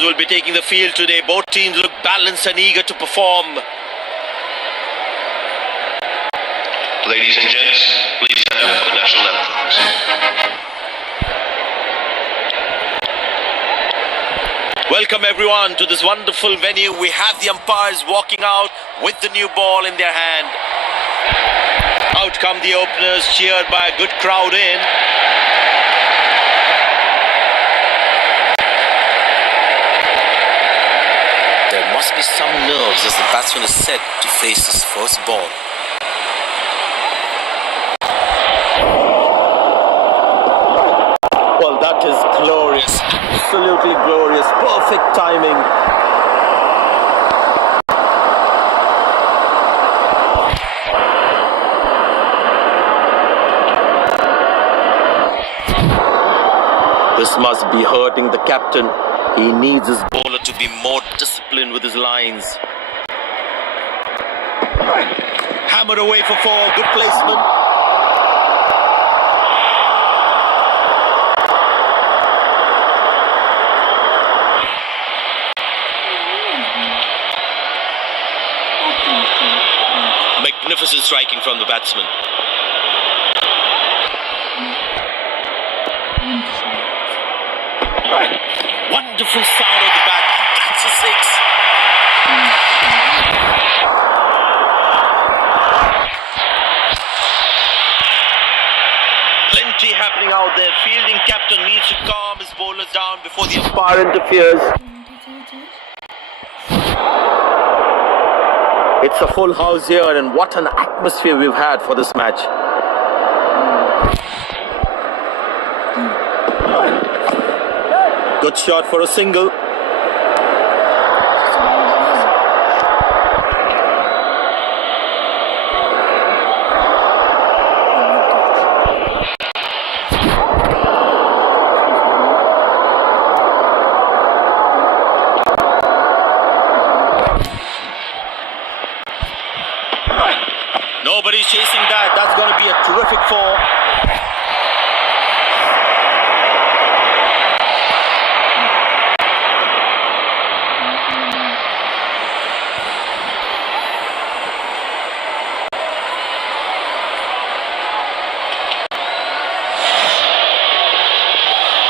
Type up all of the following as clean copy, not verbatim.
players will be taking the field today. Both teams look balanced and eager to perform. Ladies and gents, please stand up for the national anthems. Welcome everyone to this wonderful venue. We have the umpires walking out with the new ball in their hand. Out come the openers, cheered by a good crowd in. There must be some nerves as the batsman is set to face his first ball. Well, that is glorious, absolutely glorious, perfect timing. This must be hurting the captain. He needs his bowler to be more disciplined with his lines. Hammered away for four, good placement. Magnificent striking from the batsman. Wonderful sound of the bat. That's a six. Plenty happening out there. Fielding captain needs to calm his bowlers down before the umpire interferes. It's a full house here, and what an atmosphere we've had for this match. Good shot for a single. Nobody's chasing that. That's going to be a terrific four.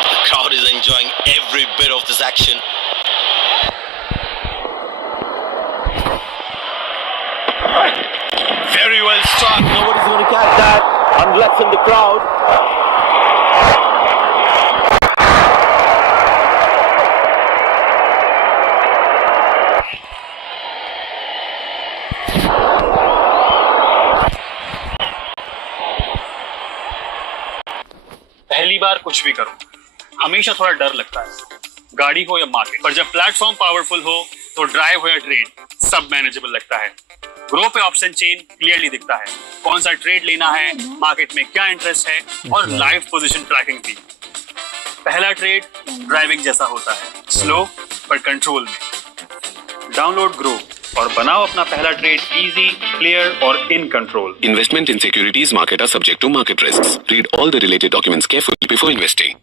The crowd is enjoying every bit of this action. Very well struck. Nobody's going to catch that unless in the crowd. पहली बार कुछ भी करो, हमेशा थोड़ा डर लगता है, गाड़ी हो या मार्केट, पर जब प्लेटफॉर्म पावरफुल हो तो ड्राइव हो या ट्रेड, सब मैनेजेबल लगता है। ग्रो पे ऑप्शन चेन क्लियरली दिखता है, कौन सा ट्रेड लेना है, मार्केट में क्या इंटरेस्ट है और लाइव पोजीशन ट्रैकिंग भी। पहला ट्रेड ड्राइविंग जैसा होता है, स्लो पर कंट्रोल में। डाउनलोड ग्रो और बनाओ अपना पहला ट्रेड इजी, क्लियर और in control. Investment in securities market are subject to market risks. Read all the related documents carefully before investing.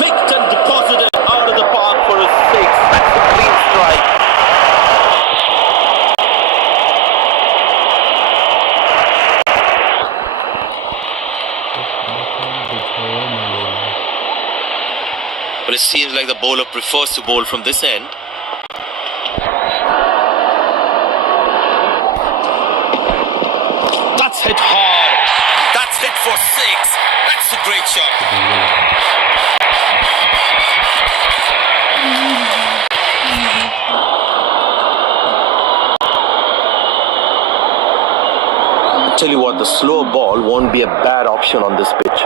Picked and deposited out of the park for a six. That's a clean strike. But it seems like the bowler prefers to bowl from this end. That's hit hard. That's hit for six. That's a great shot. Tell you what, the slow ball won't be a bad option on this pitch.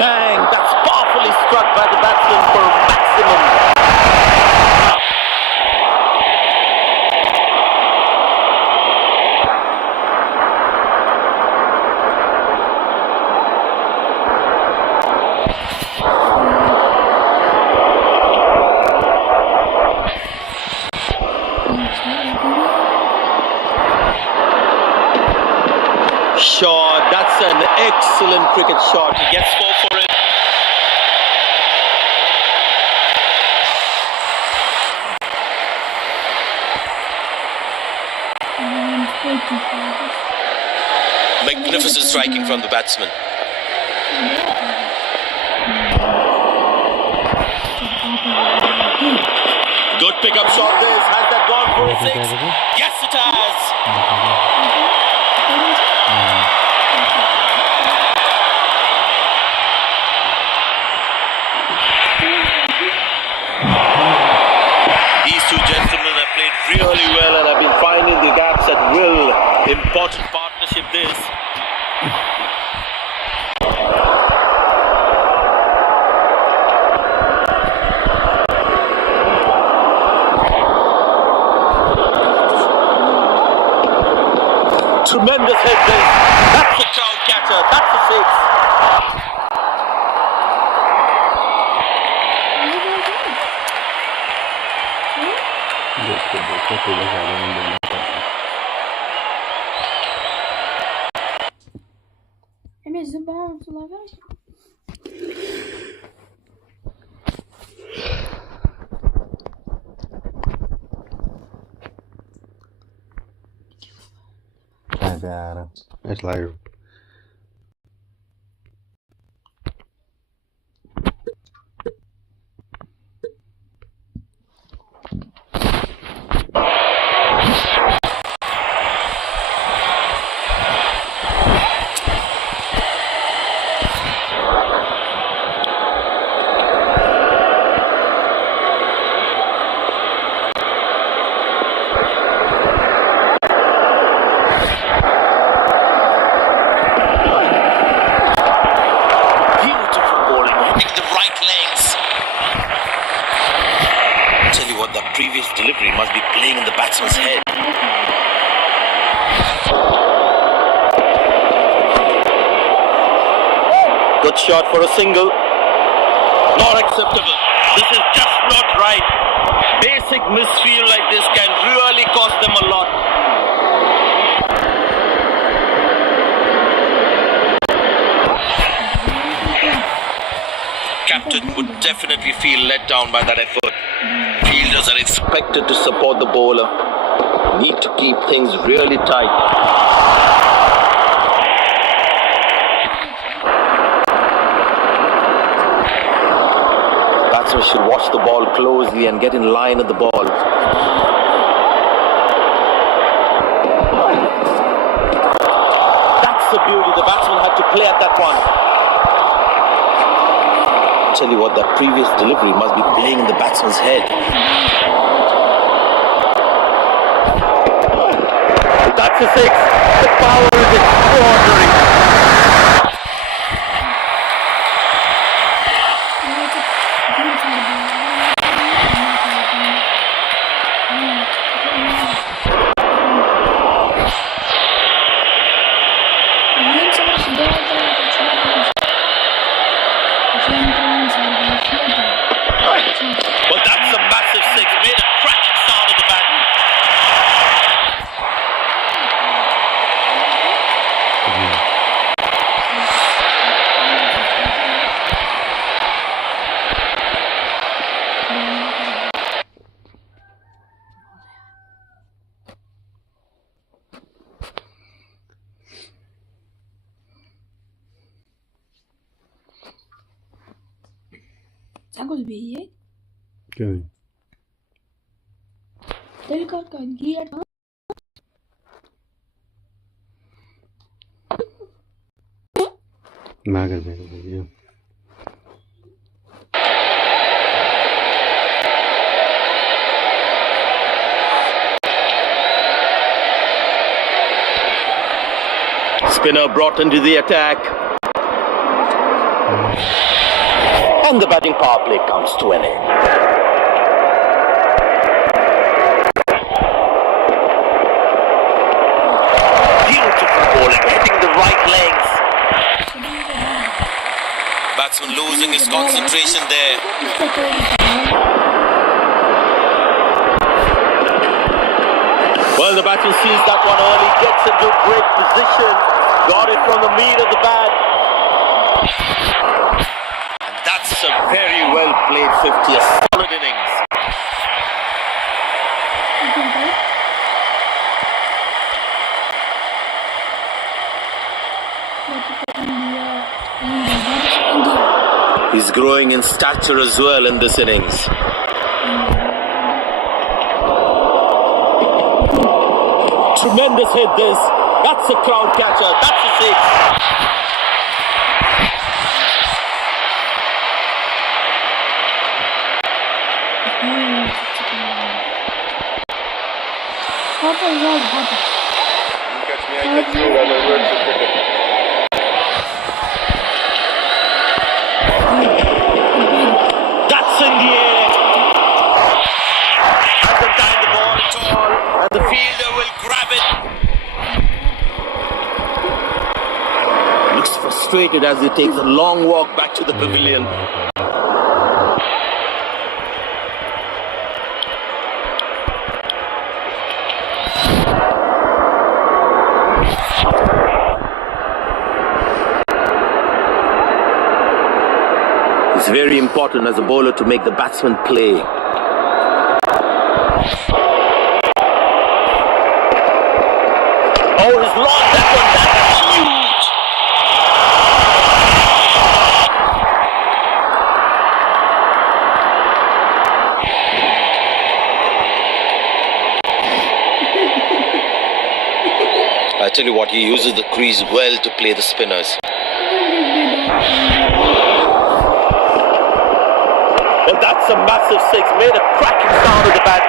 Bang! That's powerfully struck by the batsman for a maximum. Shot. That's an excellent cricket shot. He gets 4 for it. Magnificent striking from the batsman. Good pickup shot this. Has that gone for a 6? Yes, it has. These two gentlemen have played really well and have been finding the gaps at will. Important partnership this. Tremendous hit this. That's a crowd catcher. That's a 6. É mesmo bom, tu lá vai. Cara, it's live. Beautiful bowling. Hitting the right legs. Tell you what, that previous delivery must be playing in the batsman's head. Good shot for a single. Not acceptable. This is just not right. Basic misfield like this can really cost them a lot. Captain would definitely feel let down by that effort. Fielders are expected to support the bowler. Need to keep things really tight. Batsmen should watch the ball closely and get in line at the ball. That's the beauty. The batsman had to play at that one. Tell you what, that previous delivery must be playing in the batsman's head. That's a 6. The power is extraordinary. Well, that's a massive 6. Made a cracking sound at the back. Sen कुछ भी है क्यों? दिल का gear था मैं कर देगा भैया. Spinner brought into the attack. And the batting power play comes to an end. Beautiful bowling, hitting the right legs. Batsman losing his concentration there. Well, the batsman sees that one early, gets into great position. Got it from the meat of the bat. And that's a very well played 50, a solid innings. He's growing in stature as well in this innings. Tremendous hit this. That's a crowd catcher. That's a six. That's in the air. Hasn't timed the ball at all, and the fielder will grab it. Looks frustrated as he takes a long walk back to the pavilion. It's very important as a bowler to make the batsman play. Oh, he's lost that one. That's huge. I tell you what, he uses the crease well to play the spinners. Well, that's a massive six. Made a cracking sound of the bat.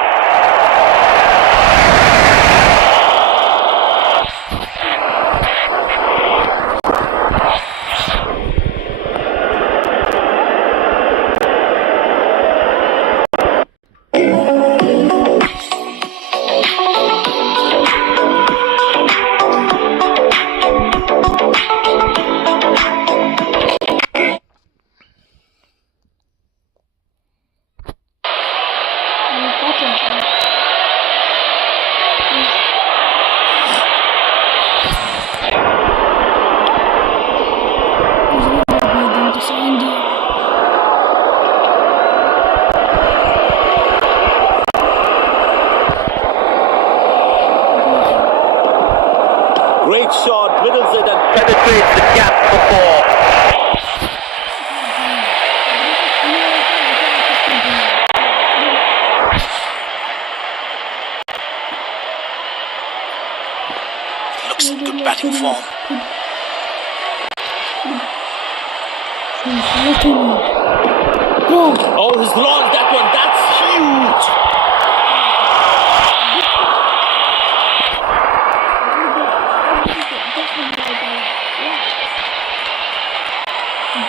Great shot, middles it and penetrates the gap for four. Looks in good batting form. Oh, he's launched that one. That's huge.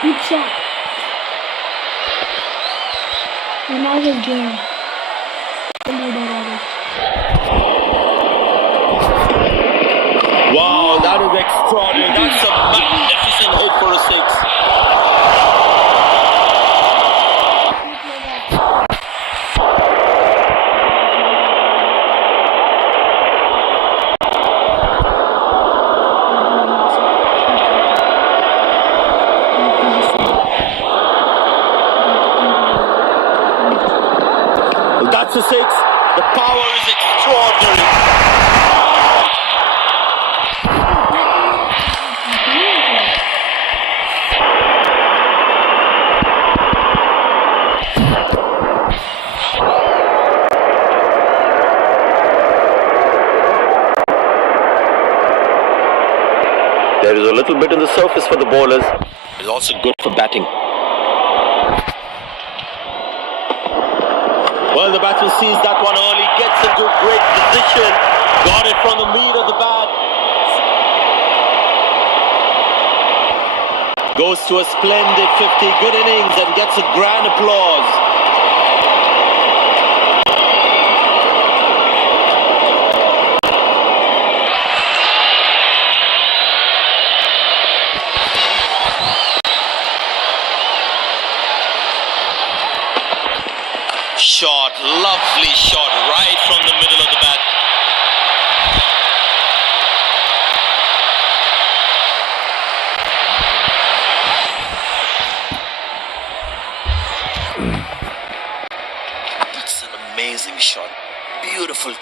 Good shot. And I was there. Wow, that is extraordinary. That's a magnificent hit for a six. That's a six. The power is extraordinary. There is a little bit on the surface for the bowlers. It's also good for batting. Well, the batsman sees that one early, gets into a great position, got it from the meat of the bat. Goes to a splendid 50, good innings and gets a grand applause. Shot, lovely shot, right from the middle of the bat.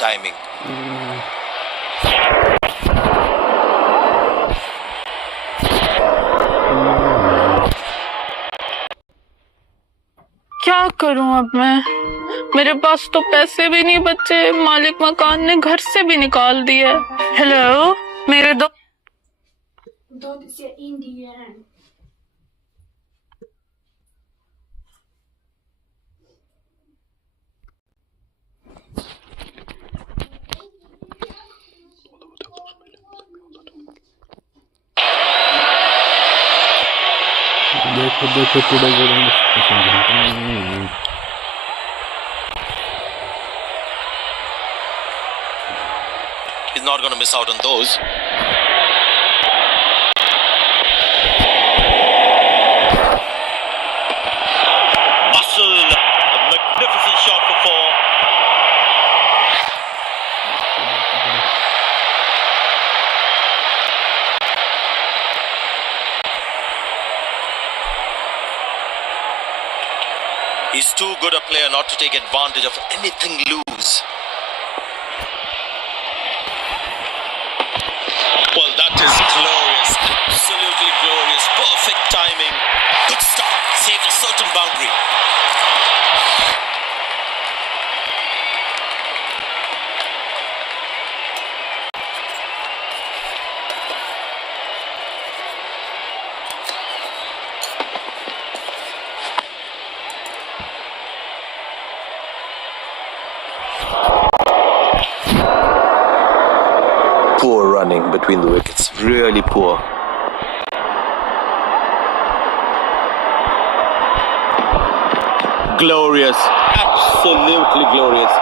timing. क्या करूं अब मैं? मेरे पास तो पैसे भी नहीं बचे, मालिक मकान ने घर से भी निकाल दिया। हेलो, मेरे दो Dat is je Indian. देखो देखो पूरा जगह He's not going to miss out on those. Muscle, a magnificent shot for four. He's too good a player not to take advantage of anything loose. Well, that is glorious. Absolutely glorious. Perfect timing. Good start. Saved a certain boundary. Poor running between the wickets, really poor. Glorious, absolutely glorious.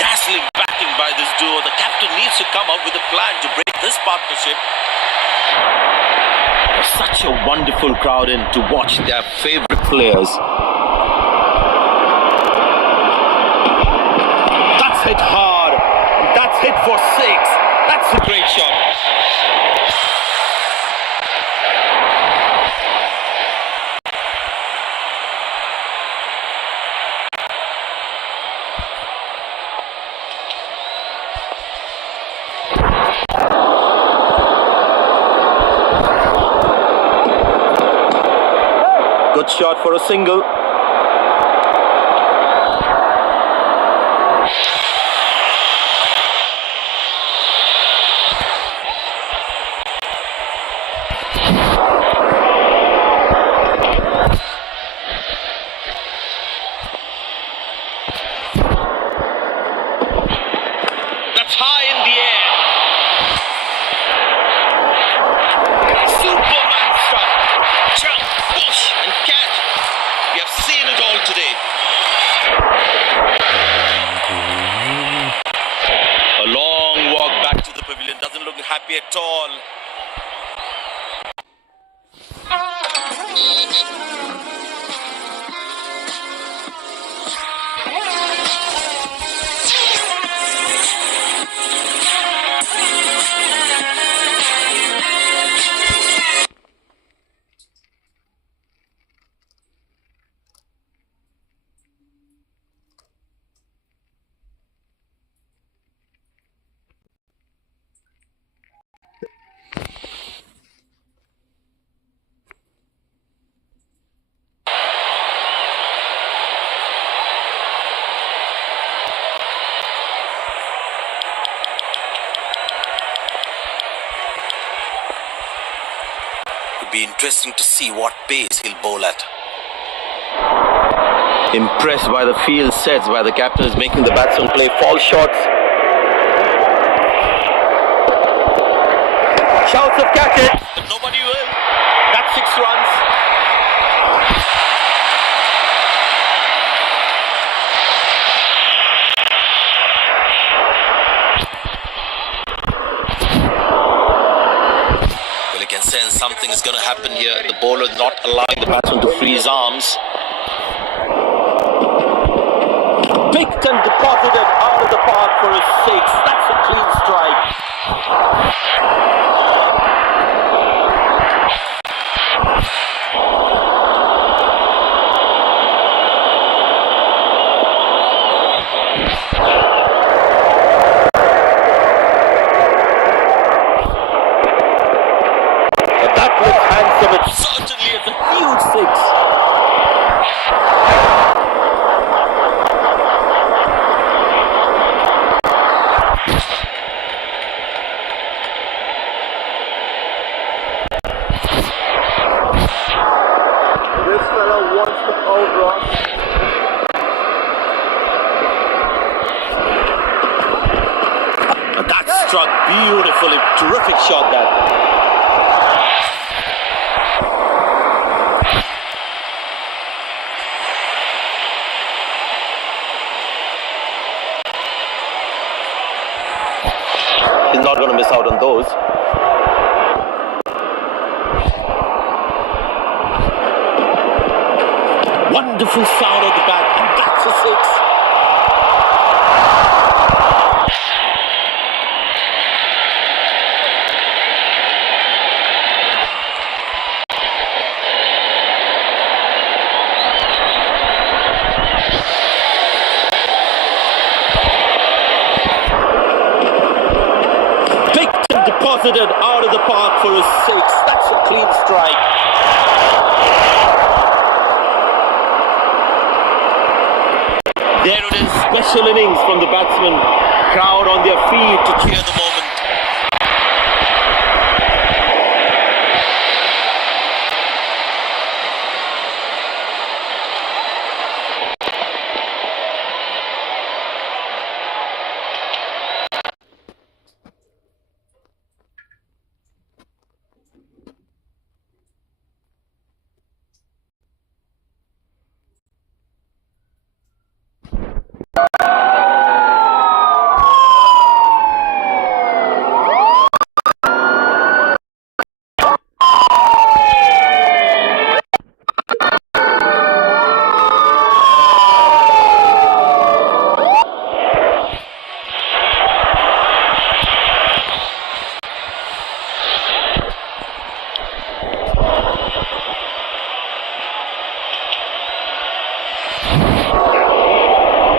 Dazzling batting by this duo. The captain needs to come up with a plan to break this partnership. There's such a wonderful crowd in to watch their favorite players. That's hit hard. That's hit for six. That's a great shot. Good shot for a single. That's high in the air. Superman stuff. Jump, push, and catch. We have seen it all today. A long walk back to the pavilion. Doesn't look happy at all. It'll be interesting to see what pace he'll bowl at. Impressed by the field sets where the captain is making the batsman play false shots. Shouts of catch it, but nobody will. That's 6 runs. Well, you can sense something is going to happen here. The bowler is not allowing the batsman to free his arms. Picked and deposited out of the park for a 6. That's a clean strike. But that looks handsome. It certainly is a huge 6. This fellow wants to outrun. That struck beautifully. Terrific shot that. He's not going to miss out on those. Wonderful sound of the bat, and that's a 6. Picked and deposited out of the park for a 6. That's a clean strike. There it is, special innings from the batsmen. Crowd on their feet to cheer the moment.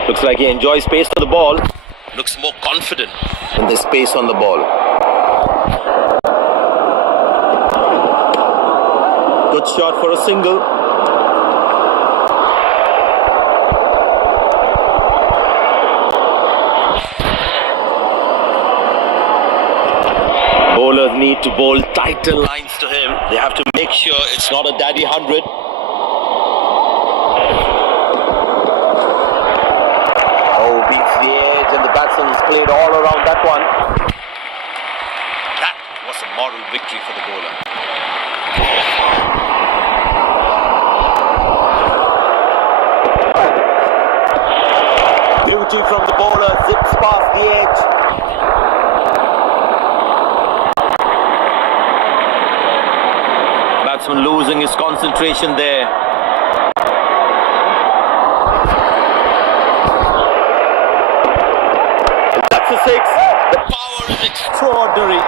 Looks like he enjoys space on the ball. Looks more confident in the space on the ball. Good shot for a single. Bowlers need to bowl tighter lines to him. They have to make sure it's not a daddy 100. Played all around that one. That was a moral victory for the bowler. Beauty from the bowler, zips past the edge. Batsman losing his concentration there. That's a 6. The power is extraordinary.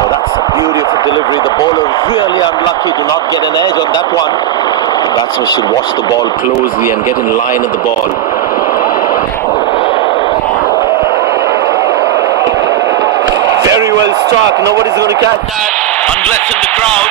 Oh, that's a beautiful delivery. The bowler really unlucky to not get an edge on that one. The batsman should watch the ball closely and get in line at the ball. Very well struck. Nobody's going to catch that unless in the crowd.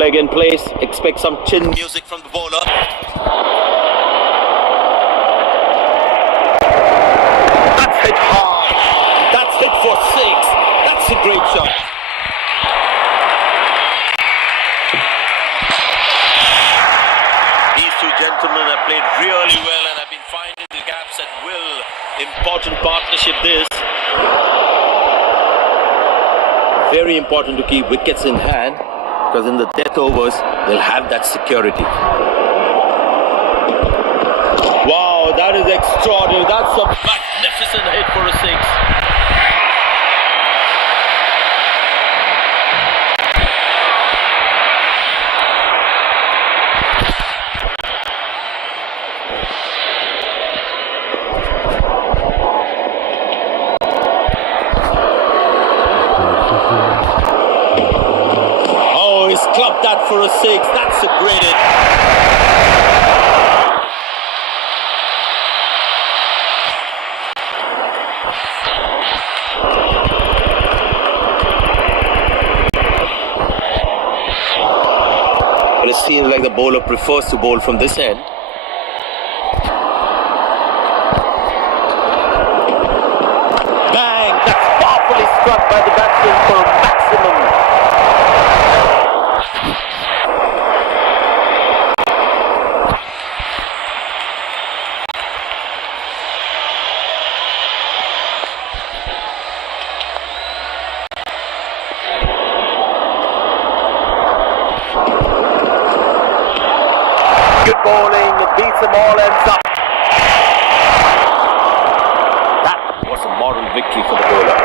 leg in place. Expect some chin music from the bowler. That's hit hard. That's hit for 6. That's a great shot. These two gentlemen have played really well and have been finding the gaps at will. Important partnership this. Very important to keep wickets in hand, because in the death overs, they'll have that security. Wow, that is extraordinary. That's a magnificent hit for a 6. Oh, he's clubbed that for a 6. That's a great hit. But it seems like the bowler prefers to bowl from this end. Bang! That's powerfully struck by the batsman for a maximum. Good bowling, it beats them all, ends up. That was a moral victory for the bowler.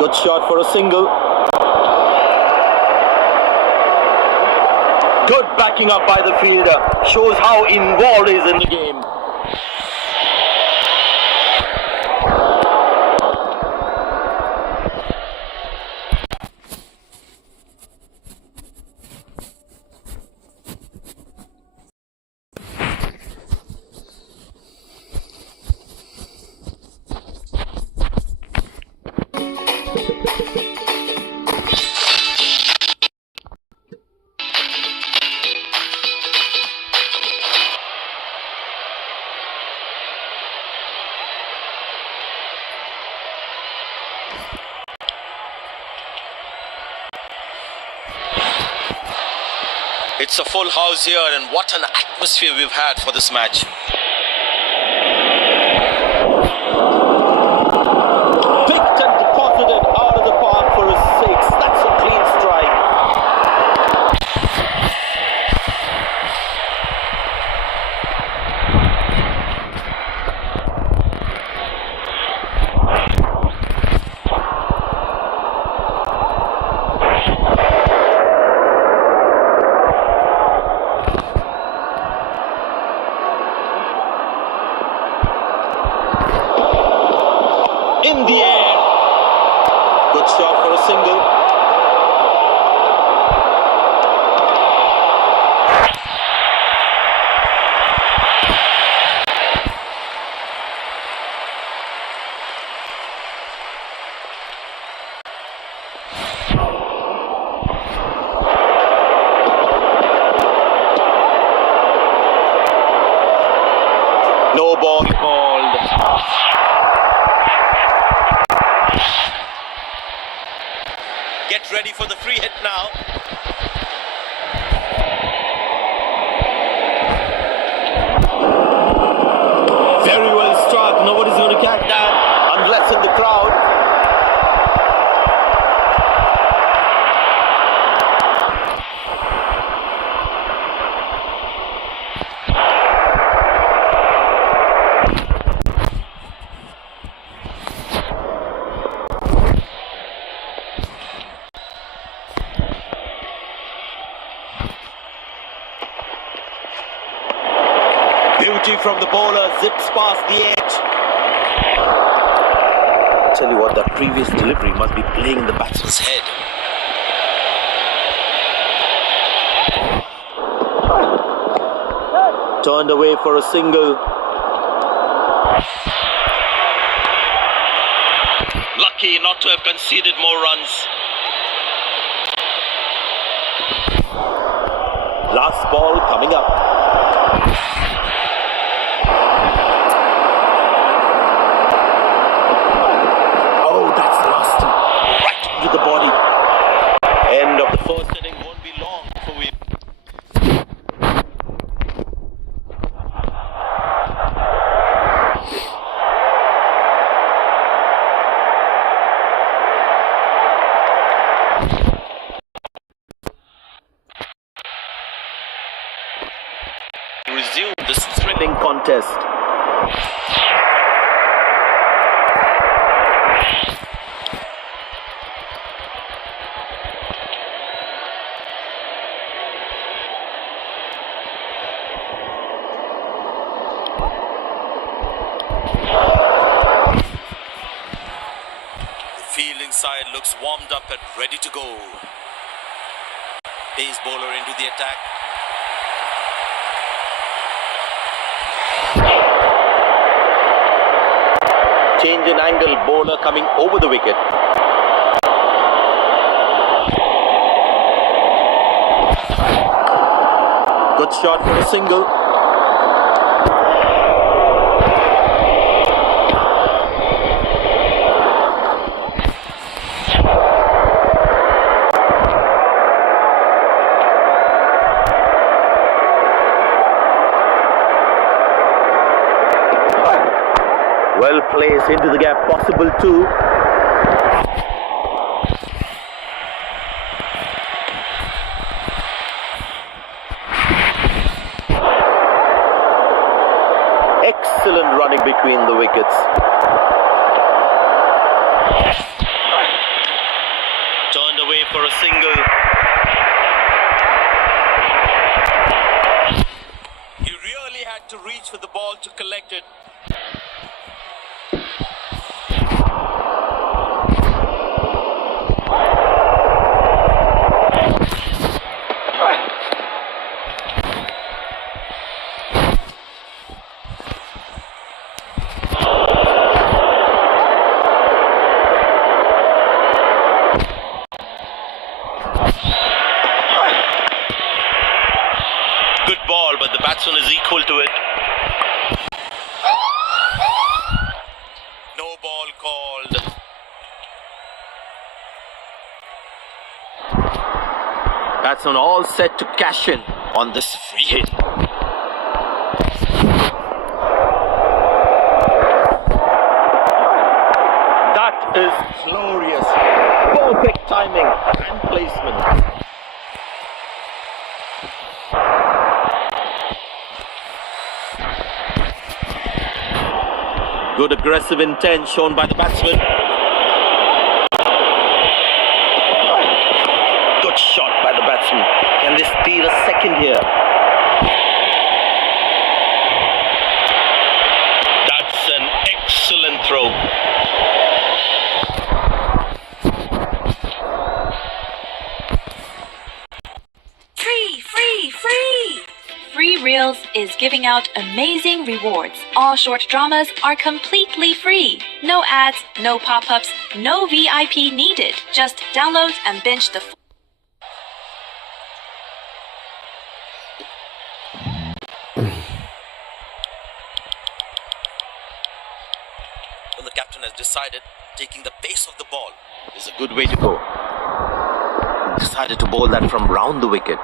Good shot for a single. Good backing up by the fielder. Shows how involved he is in the game. It's a full house here, and what an atmosphere we've had for this match. Picked and deposited out of the park for a 6. That's a clean strike. In the air. Good shot for a single. No ball called. Get ready for the free hit now. Very well struck. Nobody's going to catch that unless in the crowd. Beauty from the bowler, zips past the edge. Tell you what, that previous delivery must be playing in the batsman's head. Turned away for a single. also have conceded more runs. Last ball coming up. Oh, that's nasty. Right into the body. End of the first inning won't be long before we... resume this thrilling contest. The fielding side looks warmed up and ready to go. Pace bowler into the attack. Change in angle, bowler coming over the wicket. Good shot for a single. Well placed into the gap, possible too. Excellent running between the wickets. Turned away for a single. He really had to reach for the ball to collect it. Good ball, but the batsman is equal to it. No ball called. Batsman all set to cash in on this free hit. That is glorious. Perfect timing and placement. Good aggressive intent shown by the batsman. Good shot by the batsman. Can they steal a second here? That's an excellent throw. Free Reels is giving out amazing rewards. All short dramas are completely free. No ads, no pop-ups, no VIP needed. Just download and binge the Well, the captain has decided taking the pace of the ball is a good way to go. He decided to bowl that from round the wicket.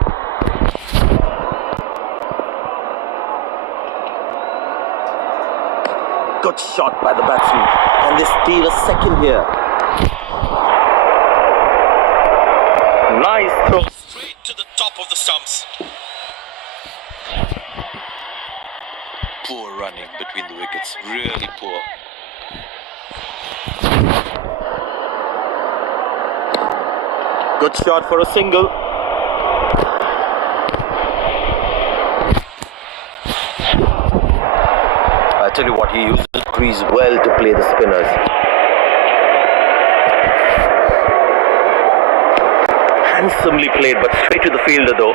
Good shot by the batsman. Can they steal a second here? Nice throw. Straight to the top of the stumps. Poor running between the wickets. Really poor. Good shot for a single. I tell you what, he uses the crease well to play the spinners. Handsomely played, but straight to the fielder though.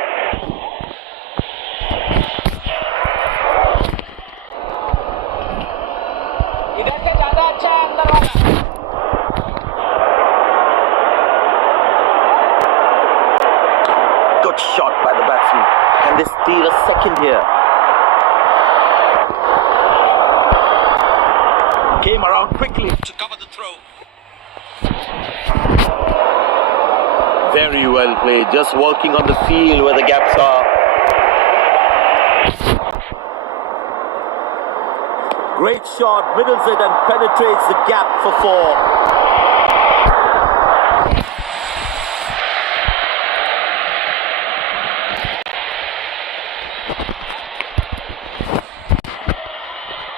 Can they steal a second here? Came around quickly to cover the throw. Very well played, just working on the field where the gaps are. Great shot, middles it and penetrates the gap for 4.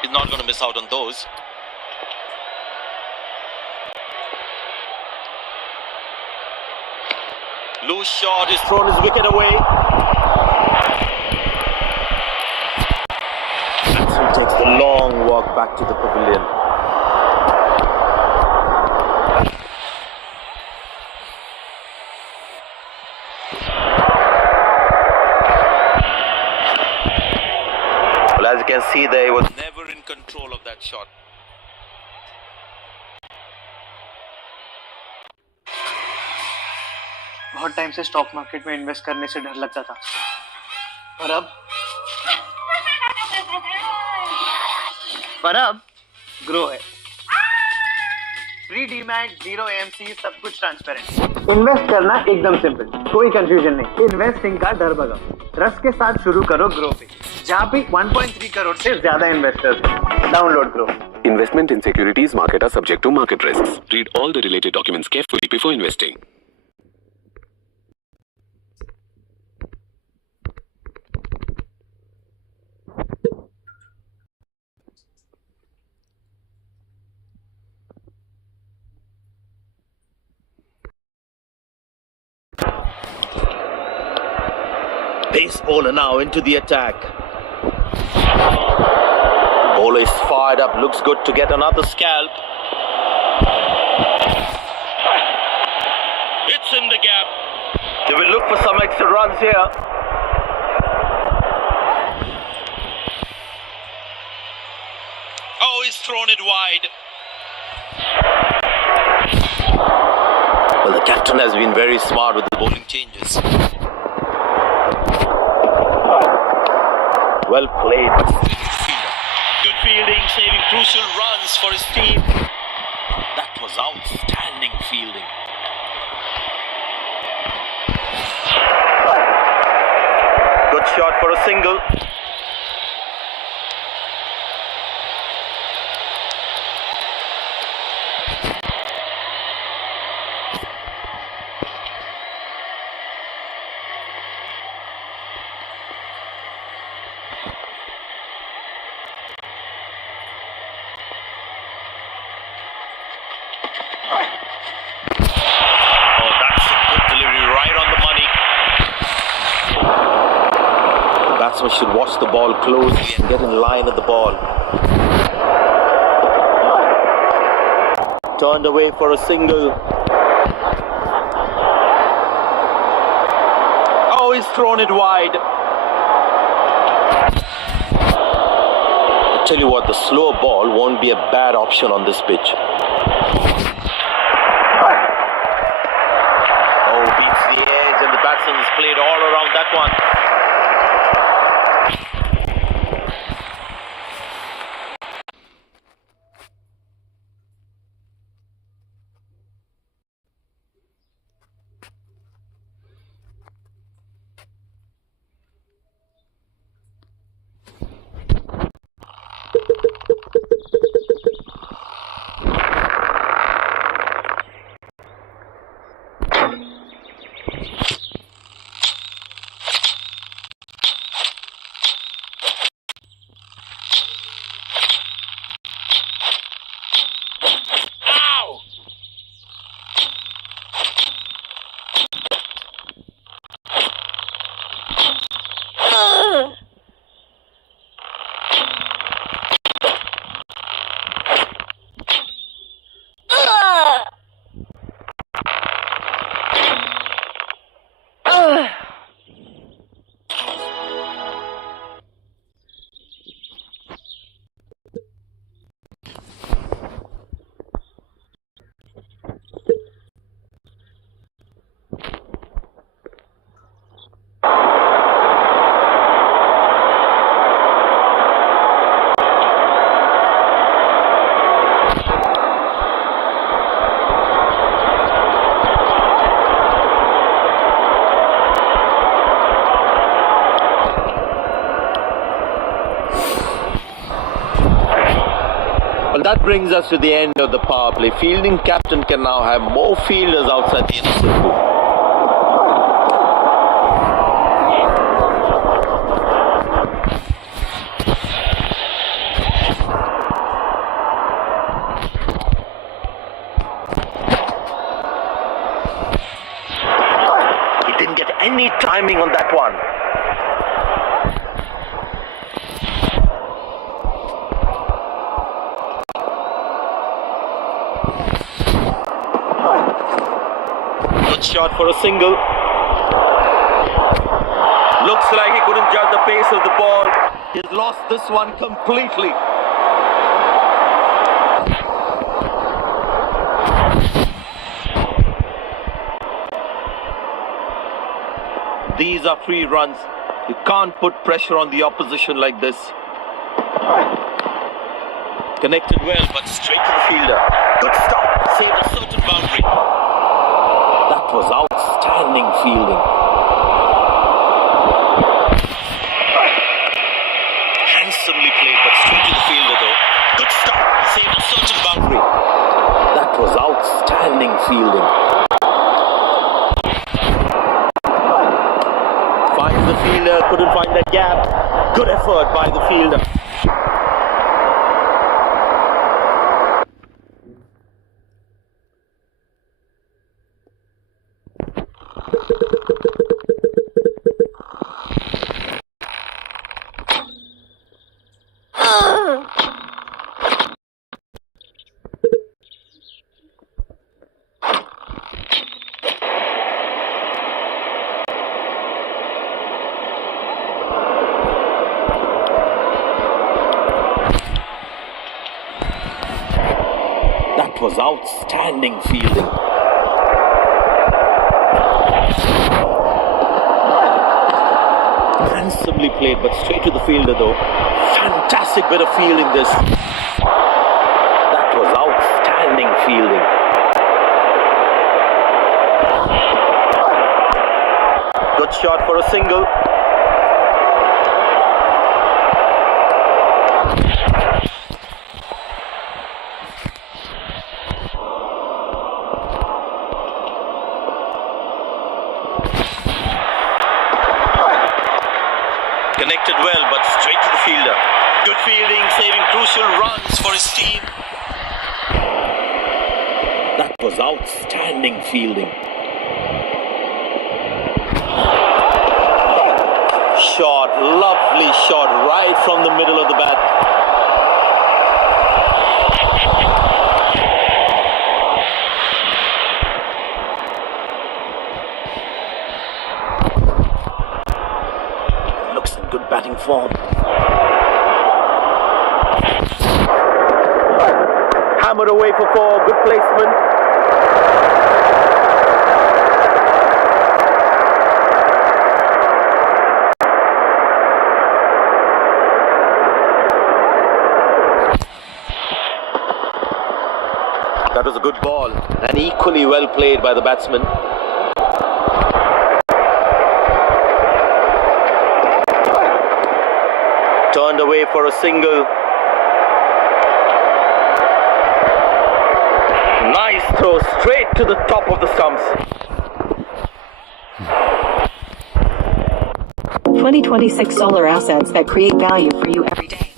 He's not going to miss out on those. Loose shot, he's thrown his wicket away. Batsman takes the long walk back to the pavilion. Well, as you can see there, he was never in control of that shot. बहुत time से stock market में invest करने से डर लगता था पर अब ग्रो है फ्री डीमैट 0 AMC सब कुछ ट्रांसपेरेंट इन्वेस्ट करना एकदम सिंपल कोई कंफ्यूजन नहीं इन्वेस्टिंग का डर भगाओ ट्रस्ट के साथ शुरू करो ग्रो पे जहाँ पे 1.3 करोड़ से ज्यादा इन्वेस्टर्स हैं download grow Investment in securities market are subject to market risks. Read all the related documents carefully before investing. Pace bowler now into the attack. Bowler is fired up, looks good to get another scalp. It's in the gap. They will look for some extra runs here. Oh, he's thrown it wide. Well, the captain has been very smart with the bowling changes. Well played. Good fielding, saving crucial runs for his team. That was outstanding fielding. Good shot for a single. Batsman should watch the ball closely and get in line at the ball. Turned away for a single. Oh, he's thrown it wide. I tell you what, the slow ball won't be a bad option on this pitch. Oh, beats the edge and the batsman has played all around that one. That brings us to the end of the power play. Fielding captain can now have more fielders outside the inner circle. He didn't get any timing on that one. Shot for a single. Looks like he couldn't judge the pace of the ball. He's lost this one completely. These are free runs. You can't put pressure on the opposition like this. Connected well, but straight to the fielder. Good stop. Saved a certain boundary. That was outstanding fielding. Handsomely played, but straight to the fielder though. Good stop. Saved a certain boundary. That was outstanding fielding. Finds the fielder, couldn't find that gap. Good effort by the fielder. That was outstanding fielding. Handsomely played, but straight to the fielder though. Fantastic bit of fielding this. That was outstanding fielding. Good shot for a single. Connected well, but straight to the fielder. Good fielding, saving crucial runs for his team. That was outstanding fielding. Shot, lovely shot, right from the middle of the bat. Good batting form. Hammered away for four. Good placement. That was a good ball and equally well played by the batsman. Turned away for a single. Nice throw straight to the top of the stumps. 2026 solar assets that create value for you every day.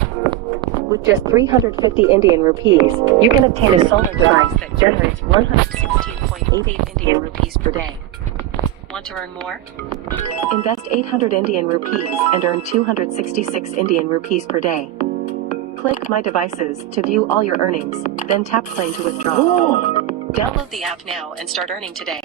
With just 350 Indian rupees, you can obtain a solar device that generates 116.88 Indian rupees per day. Want to earn more? Invest 800 Indian rupees and earn 266 Indian rupees per day. Click My Devices to view all your earnings, then tap Claim to withdraw. Download the app now and start earning today.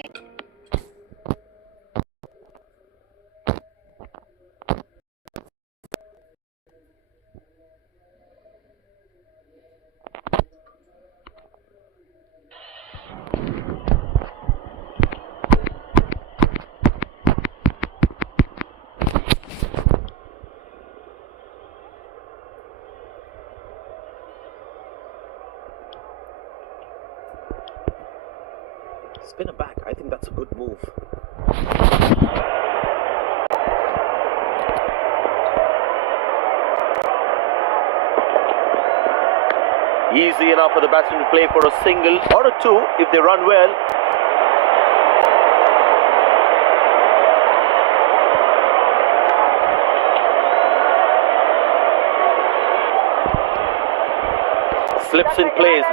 Spinner back, I think that's a good move. Easy enough for the batsman to play for a single or a two if they run well. Slips in place.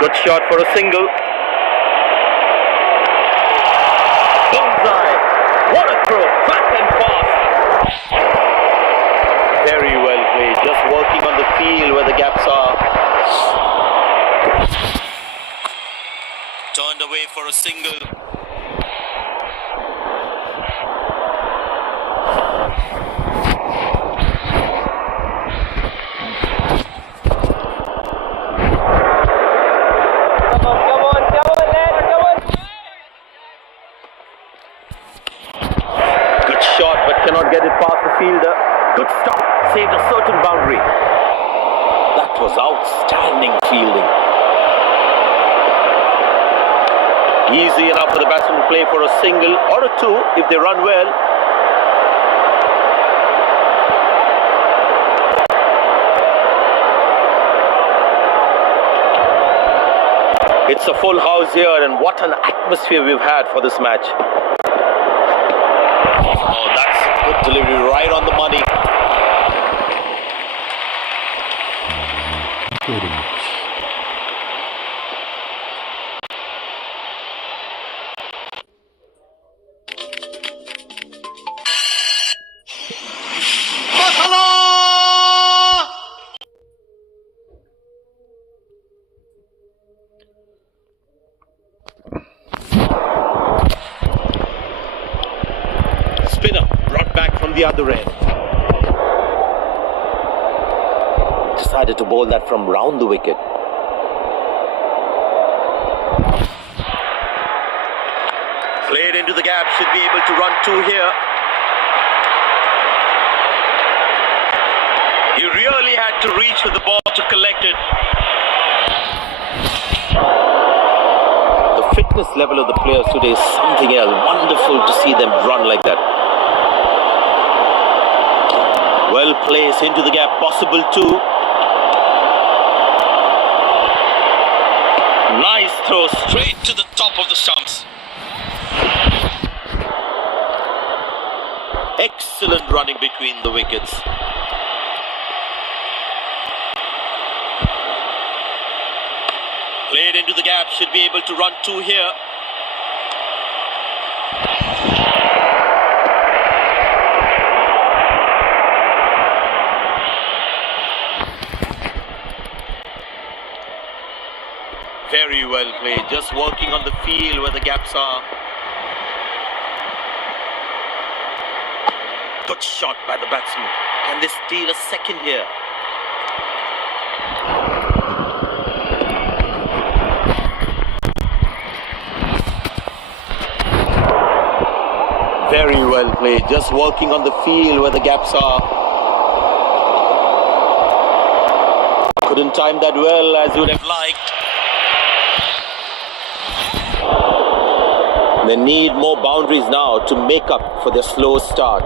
Good shot for a single. Bullseye. What a throw. Flat and fast. Very well played. Just working on the field where the gaps are. Turned away for a single. Cannot get it past the fielder. Good stop. Saved a certain boundary. That was outstanding fielding. Easy enough for the batsman to play for a single or a two if they run well. It's a full house here, and what an atmosphere we've had for this match. Oh, that's a good delivery, right on the money. Very much. Spinner brought back from the other end. Decided to bowl that from round the wicket. Played into the gap, should be able to run two here. He really had to reach for the ball to collect it. The fitness level of the players today is something else. Wonderful to see them run like that. Well placed into the gap, possible two. Nice throw straight to the top of the stumps. Excellent running between the wickets. Played into the gap, should be able to run two here. Very well played, just working on the field where the gaps are. Good shot by the batsman. Can they steal a second here? Very well played, just working on the field where the gaps are. Couldn't time that well as you would have liked. They need more boundaries now to make up for their slow start.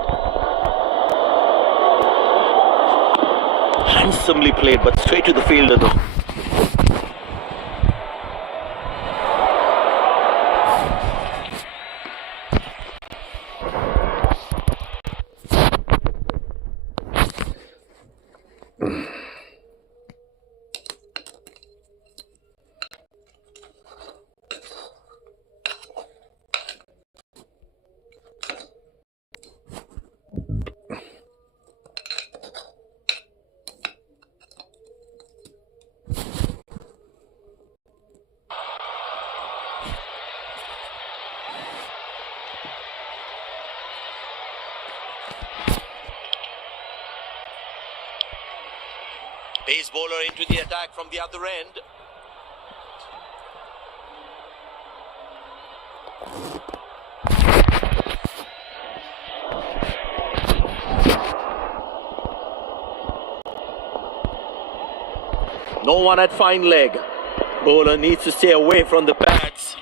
Handsomely played, but straight to the fielder though. Pace bowler into the attack from the other end. No one at fine leg. Bowler needs to stay away from the pads.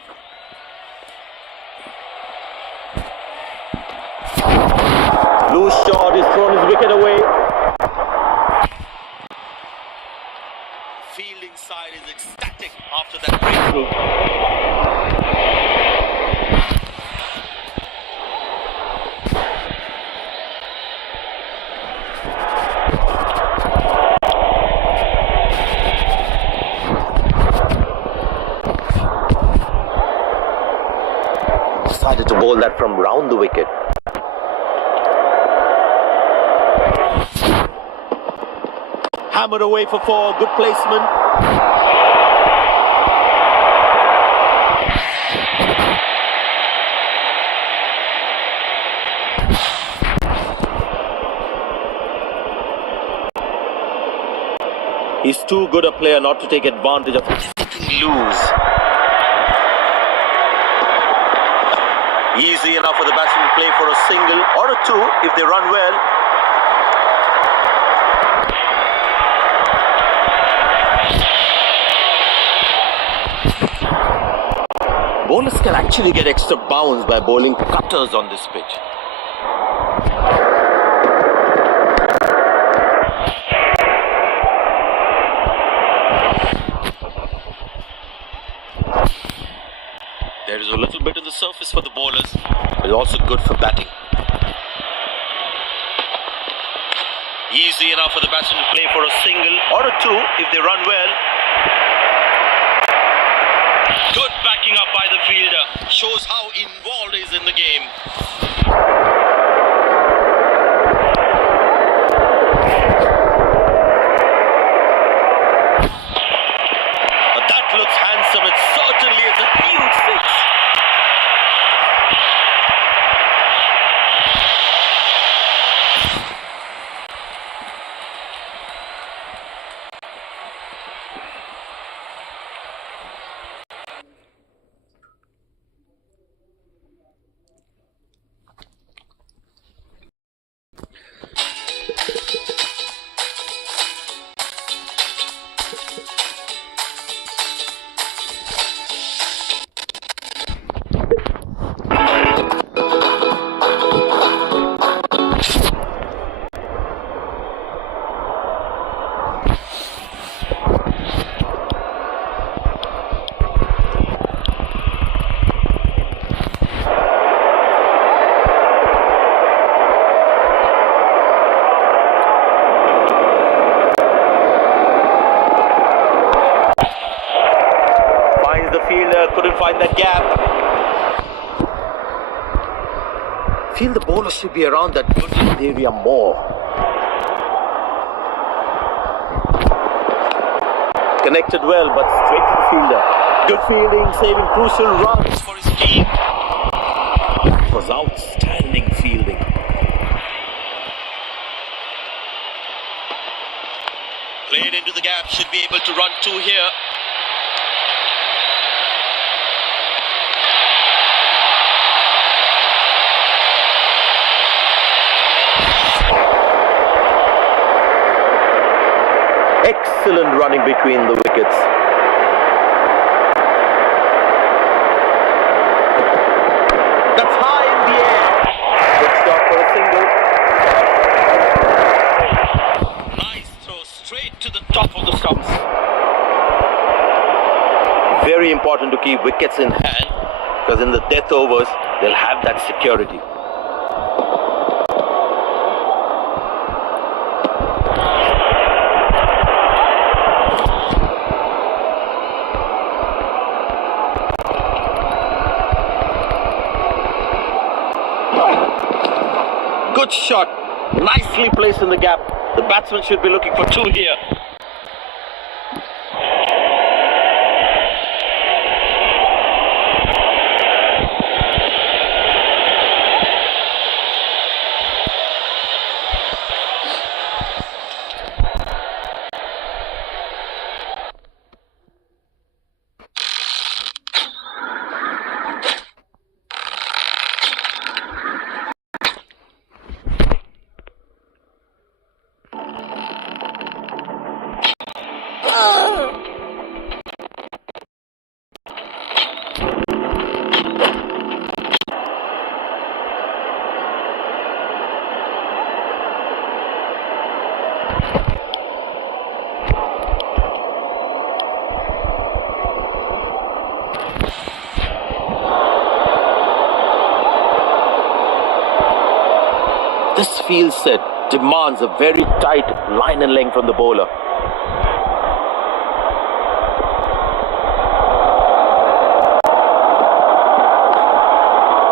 Loose shot is thrown his wicket away. side is ecstatic after that breakthrough. Decided to bowl that from round the wicket. Hammered away for four. Good placement. He's too good a player not to take advantage of anything loose. Easy enough for the batsman to play for a single or a two if they run well. Bowlers can actually get extra bounce by bowling cutters on this pitch. There is a little bit on the surface for the bowlers, but also good for batting. Easy enough for the batsman to play for a single or a two if they run well. Good backing up by the fielder. Shows how involved he is in the game. But that looks handsome. It certainly is a huge six. Couldn't find that gap. Feel the bowler should be around that woodland area more. Connected well, but straight to the fielder. Good fielding, saving crucial runs for his team. That was outstanding fielding. Played into the gap, should be able to run two here. Excellent running between the wickets. That's high in the air. Good shot for a single. Nice throw straight to the top of the stumps. Very important to keep wickets in hand, because in the death overs they'll have that security. Good shot, nicely placed in the gap. The batsman should be looking for two here. field set demands a very tight line and length from the bowler.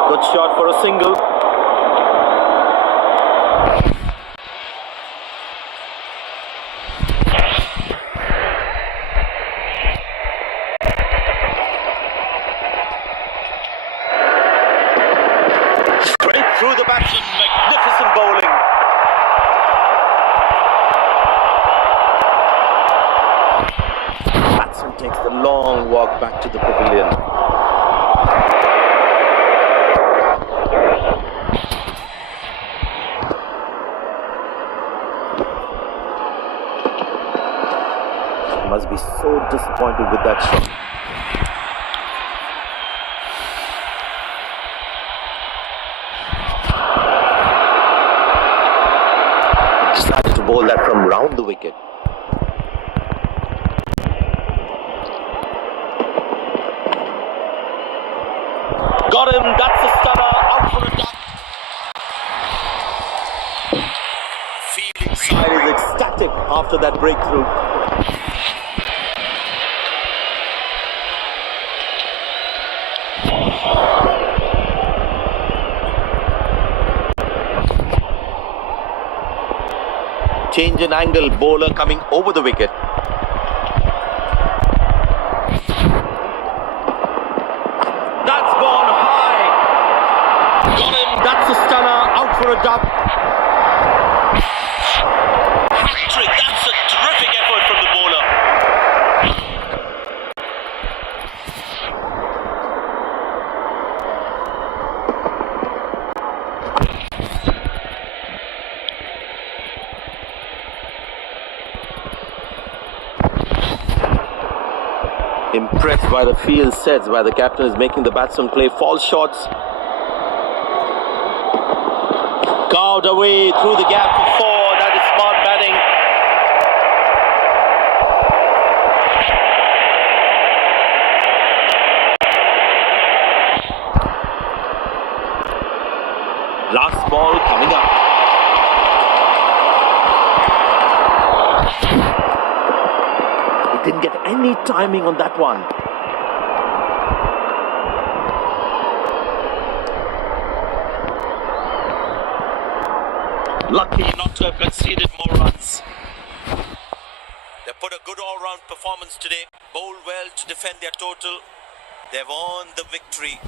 Good shot for a single. Straight through the batsman, magnificent bowling. Batsman takes the long walk back to the pavilion. Must be so disappointed with that shot. He decided to bowl that from round the wicket. Got him, that's a stunner, out for a duck. Fielding side is ecstatic after that breakthrough. Change in angle, bowler coming over the wicket. That's gone high. Got him, that's a stunner, out for a duck. Hat-trick, that's a terrific effort from the bowler. Impressed by the field sets, by the captain is making the batsman play false shots. Carved away through the gap for 4. That is smart batting. Last ball coming up. Didn't get any timing on that one. Lucky not to have conceded more runs. They put a good all-round performance today, bowled well to defend their total. They've earned the victory.